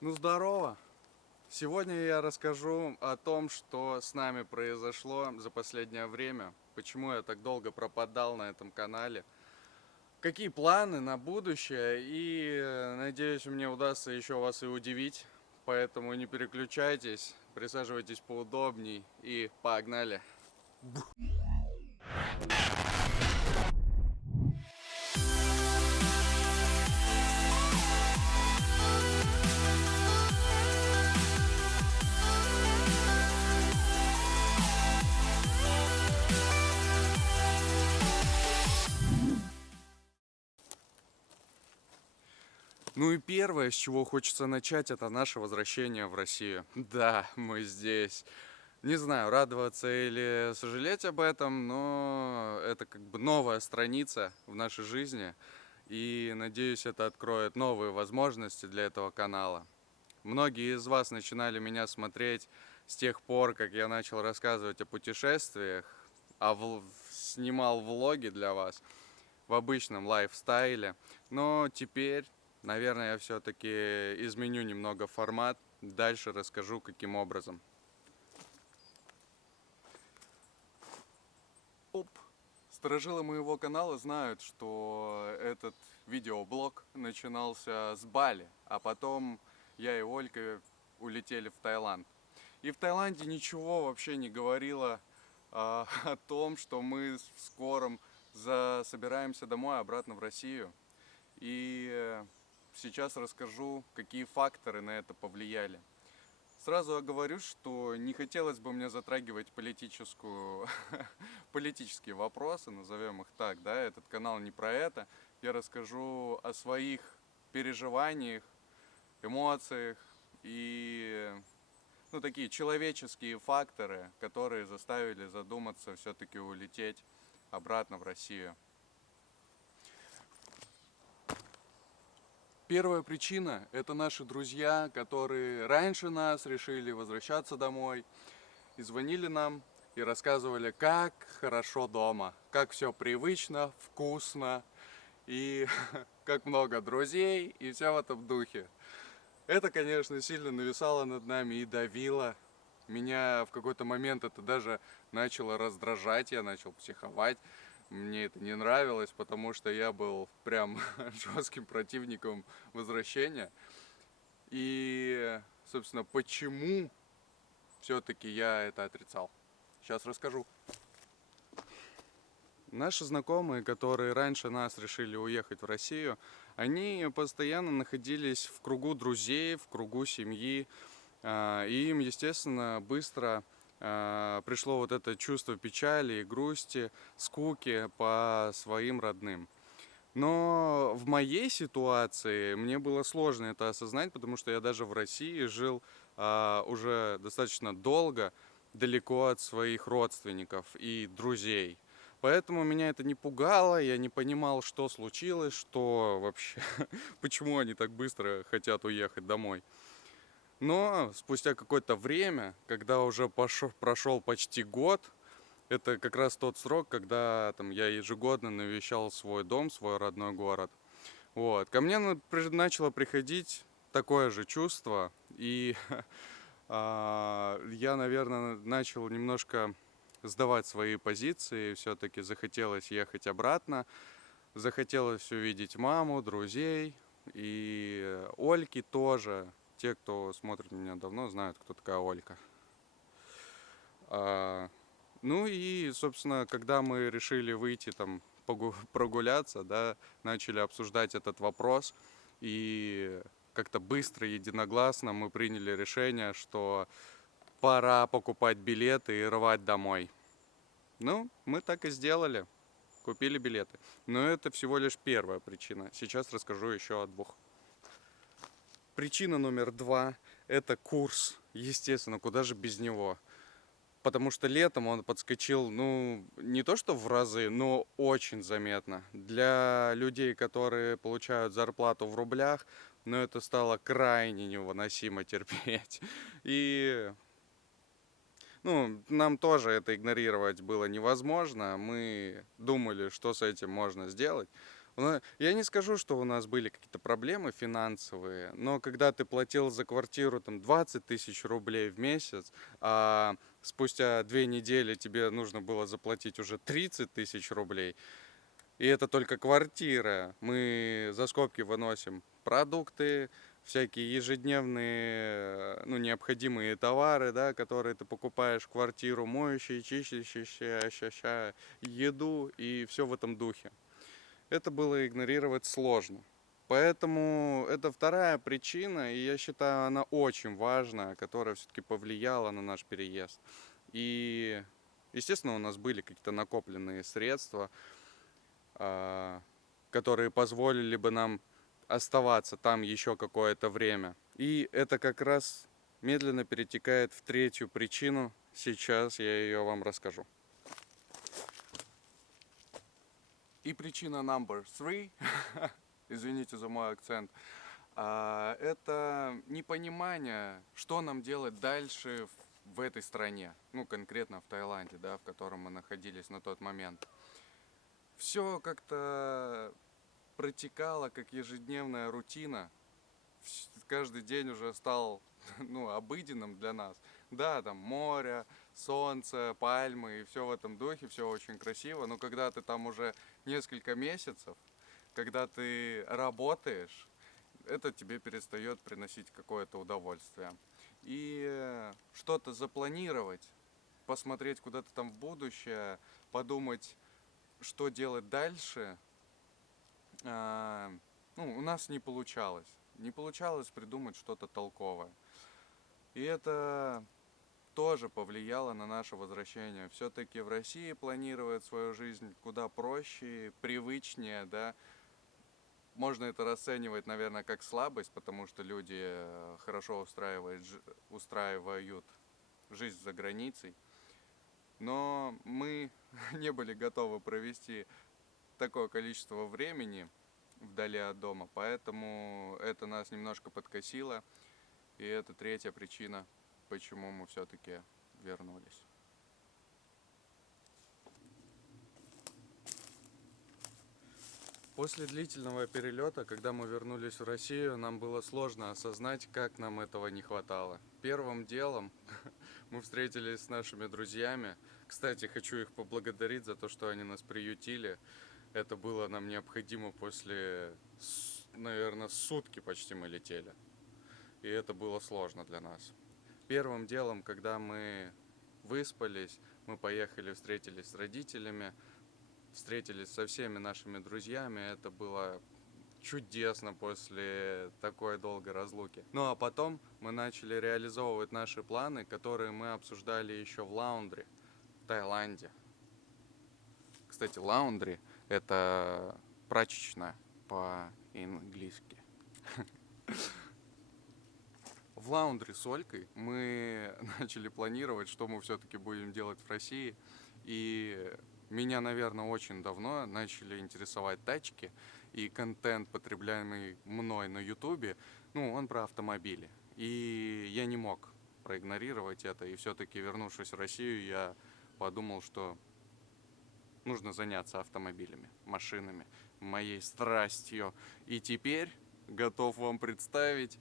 Ну, здорово! Сегодня я расскажу о том, что с нами произошло за последнее время, почему я так долго пропадал на этом канале, какие планы на будущее, и надеюсь, мне удастся еще вас и удивить, поэтому не переключайтесь, присаживайтесь поудобней и погнали! Ну и первое, с чего хочется начать, это наше возвращение в Россию. Да, мы здесь. Не знаю, радоваться или сожалеть об этом, но это как бы новая страница в нашей жизни. И надеюсь, это откроет новые возможности для этого канала. Многие из вас начинали меня смотреть с тех пор, как я начал рассказывать о путешествиях, снимал влоги для вас в обычном лайфстайле. Но теперь, наверное, я все-таки изменю немного формат. Дальше расскажу, каким образом. Сторожилы моего канала знают, что этот видеоблог начинался с Бали, а потом я и Ольга улетели в Таиланд. И в Таиланде ничего вообще не говорило о том, что мы в скором собираемся домой обратно в Россию. И сейчас расскажу, какие факторы на это повлияли. Сразу оговорюсь, что не хотелось бы мне затрагивать политические вопросы, назовем их так, да, этот канал не про это. Я расскажу о своих переживаниях, эмоциях и, ну, такие человеческие факторы, которые заставили задуматься все-таки улететь обратно в Россию. Первая причина – это наши друзья, которые раньше нас решили возвращаться домой и звонили нам и рассказывали, как хорошо дома, как все привычно, вкусно и как много друзей и все в этом духе. Это, конечно, сильно нависало над нами и давило. Меня в какой-то момент это даже начало раздражать, я начал психовать. Мне это не нравилось, потому что я был прям жестким противником возвращения. И, собственно, почему все-таки я это отрицал? Сейчас расскажу. Наши знакомые, которые раньше нас решили уехать в Россию, они постоянно находились в кругу друзей, в кругу семьи. И им, естественно, быстро пришло вот это чувство печали и грусти, скуки по своим родным. Но в моей ситуации мне было сложно это осознать, потому что я даже в России жил уже достаточно долго, далеко от своих родственников и друзей. Поэтому меня это не пугало, я не понимал, что случилось, что вообще, почему они так быстро хотят уехать домой. Но спустя какое-то время, когда уже прошел почти год, это как раз тот срок, когда там, я ежегодно навещал свой дом, свой родной город. Вот. Ко мне начало приходить такое же чувство, и я, наверное, начал немножко сдавать свои позиции, все-таки захотелось ехать обратно, захотелось увидеть маму, друзей, и Ольки тоже. Те, кто смотрит меня давно, знают, кто такая Олька. Ну и, собственно, когда мы решили выйти там прогуляться, да, начали обсуждать этот вопрос, и как-то быстро, единогласно мы приняли решение, что пора покупать билеты и рвать домой. Ну, мы так и сделали, купили билеты. Но это всего лишь первая причина. Сейчас расскажу еще о двух. Причина номер 2 – это курс. Естественно, куда же без него? Потому что летом он подскочил, ну, не то что в разы, но очень заметно. Для людей, которые получают зарплату в рублях, но это стало крайне невыносимо терпеть. И, ну, нам тоже это игнорировать было невозможно. Мы думали, что с этим можно сделать. Я не скажу, что у нас были какие-то проблемы финансовые, но когда ты платил за квартиру там 20 тысяч рублей в месяц, а спустя 2 недели тебе нужно было заплатить уже 30 тысяч рублей, и это только квартира. Мы за скобки выносим продукты, всякие ежедневные, ну, необходимые товары, да, которые ты покупаешь в квартиру, моющие, чистящие, еду и все в этом духе. Это было игнорировать сложно. Поэтому это вторая причина, и я считаю, она очень важная, которая все-таки повлияла на наш переезд. И, естественно, у нас были какие-то накопленные средства, которые позволили бы нам оставаться там еще какое-то время. И это как раз медленно перетекает в третью причину. Сейчас я ее вам расскажу. И причина number three, извините за мой акцент, это непонимание, что нам делать дальше в этой стране, ну конкретно в Таиланде, да, в котором мы находились на тот момент. Все как-то протекало как ежедневная рутина. Каждый день уже стал обыденным для нас. Да, там море, солнце, пальмы и все в этом духе, все очень красиво. Но когда ты там уже несколько месяцев, когда ты работаешь, это тебе перестает приносить какое-то удовольствие. И что-то запланировать, посмотреть куда-то там в будущее, подумать, что делать дальше, у нас не получалось. Не получалось придумать что-то толковое. И это тоже повлияло на наше возвращение. Все-таки в России планировать свою жизнь куда проще, привычнее, да. Можно это расценивать, наверное, как слабость, потому что люди хорошо устраивают жизнь за границей. Но мы не были готовы провести такое количество времени вдали от дома, поэтому это нас немножко подкосило, и это третья причина, почему мы все-таки вернулись. После длительного перелета, когда мы вернулись в Россию, нам было сложно осознать, как нам этого не хватало. Первым делом мы встретились с нашими друзьями. Кстати, хочу их поблагодарить за то, что они нас приютили. Это было нам необходимо после, наверное, сутки почти мы летели. И это было сложно для нас. Первым делом, когда мы выспались, мы поехали, встретились с родителями, встретились со всеми нашими друзьями. Это было чудесно после такой долгой разлуки. Ну а потом мы начали реализовывать наши планы, которые мы обсуждали еще в лаундри в Таиланде. Кстати, лаундри — это прачечная по-английски. В лаундри с Олькой мы начали планировать, что мы все-таки будем делать в России. И меня, наверное, очень давно начали интересовать тачки. И контент, потребляемый мной на Ютубе, он про автомобили. И я не мог проигнорировать это. И все-таки, вернувшись в Россию, я подумал, что нужно заняться автомобилями, машинами, моей страстью. И теперь готов вам представить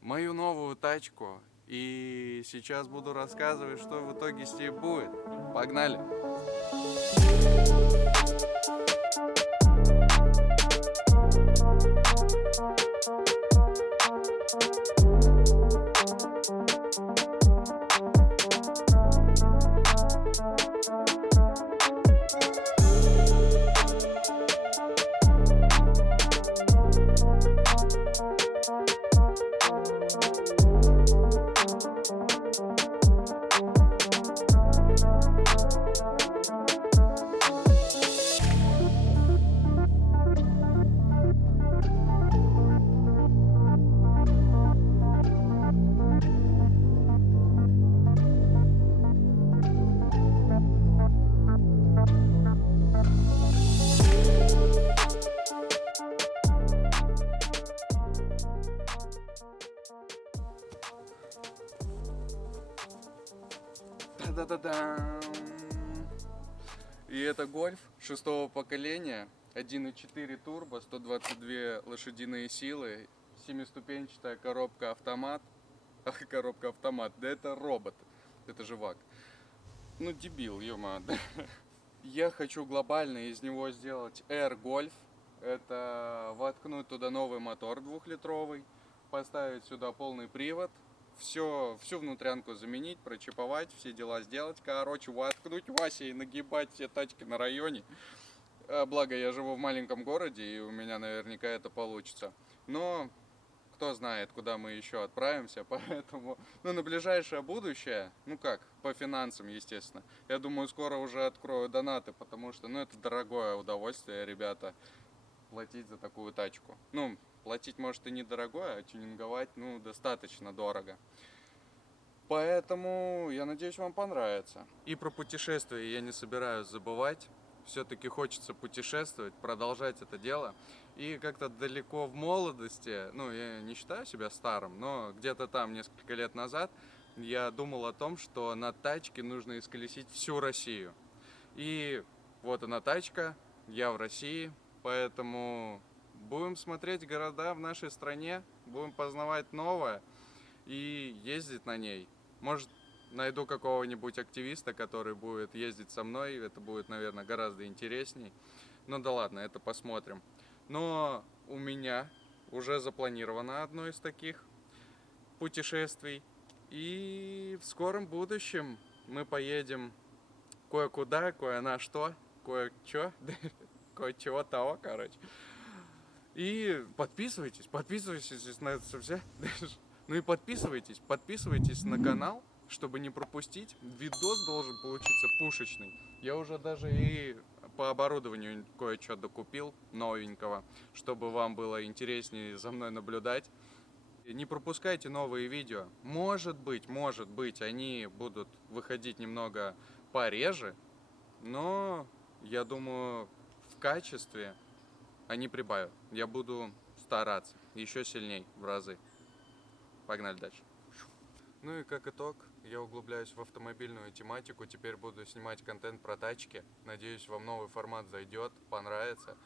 мою новую тачку. И сейчас буду рассказывать, что в итоге с ней будет. Погнали! Та-да-да-дам! И это Гольф шестого поколения, 1.4 турбо, 122 лошадиные силы, семиступенчатая коробка автомат. Коробка автомат, да это робот, это же ВАГ. Ну дебил, ё-моё. Я хочу глобально из него сделать Air Golf. Это воткнуть туда новый мотор 2-литровый, поставить сюда полный привод, всю внутрянку заменить, прочиповать, все дела сделать. Короче, воткнуть Вася и нагибать все тачки на районе. Благо я живу в маленьком городе, и у меня наверняка это получится. Но кто знает, куда мы еще отправимся, поэтому, ну, на ближайшее будущее, ну как, по финансам, естественно, я думаю, скоро уже открою донаты, потому что, ну, это дорогое удовольствие, ребята, платить за такую тачку. Ну, платить, может, и недорогое, а тюнинговать, ну, достаточно дорого. Поэтому, я надеюсь, вам понравится. И про путешествия я не собираюсь забывать. Все-таки хочется путешествовать, продолжать это дело. И как-то далеко в молодости, ну, я не считаю себя старым, но где-то там несколько лет назад я думал о том, что на тачке нужно исколесить всю Россию. И вот она тачка, я в России, поэтому будем смотреть города в нашей стране, будем познавать новое и ездить на ней. Может, найду какого-нибудь активиста, который будет ездить со мной, это будет, наверное, гораздо интересней. Ну да ладно, это посмотрим. Но у меня уже запланировано одно из таких путешествий. И в скором будущем мы поедем кое-куда, кое-на что, кое-чё, кое-чего того, короче. И подписывайтесь на это все. Ну и подписывайтесь на канал, чтобы не пропустить. Видос должен получиться пушечный. Я уже даже и по оборудованию кое-что докупил новенького, чтобы вам было интереснее за мной наблюдать. Не пропускайте новые видео. Может быть, они будут выходить немного пореже, но я думаю, в качестве они прибавят. Я буду стараться еще сильней в разы. Погнали дальше. Ну и как итог, я углубляюсь в автомобильную тематику. Теперь буду снимать контент про тачки. Надеюсь, вам новый формат зайдет, понравится.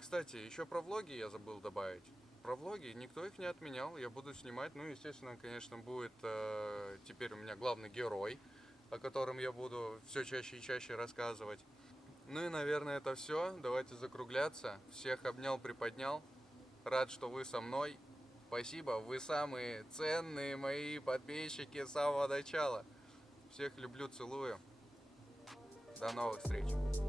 Кстати, еще про влоги я забыл добавить. Про влоги никто их не отменял. Я буду снимать. Ну, естественно, конечно, будет теперь у меня главный герой, о котором я буду все чаще и чаще рассказывать. Ну и, наверное, это все. Давайте закругляться. Всех обнял, приподнял. Рад, что вы со мной. Спасибо, вы самые ценные мои подписчики с самого начала. Всех люблю, целую. До новых встреч.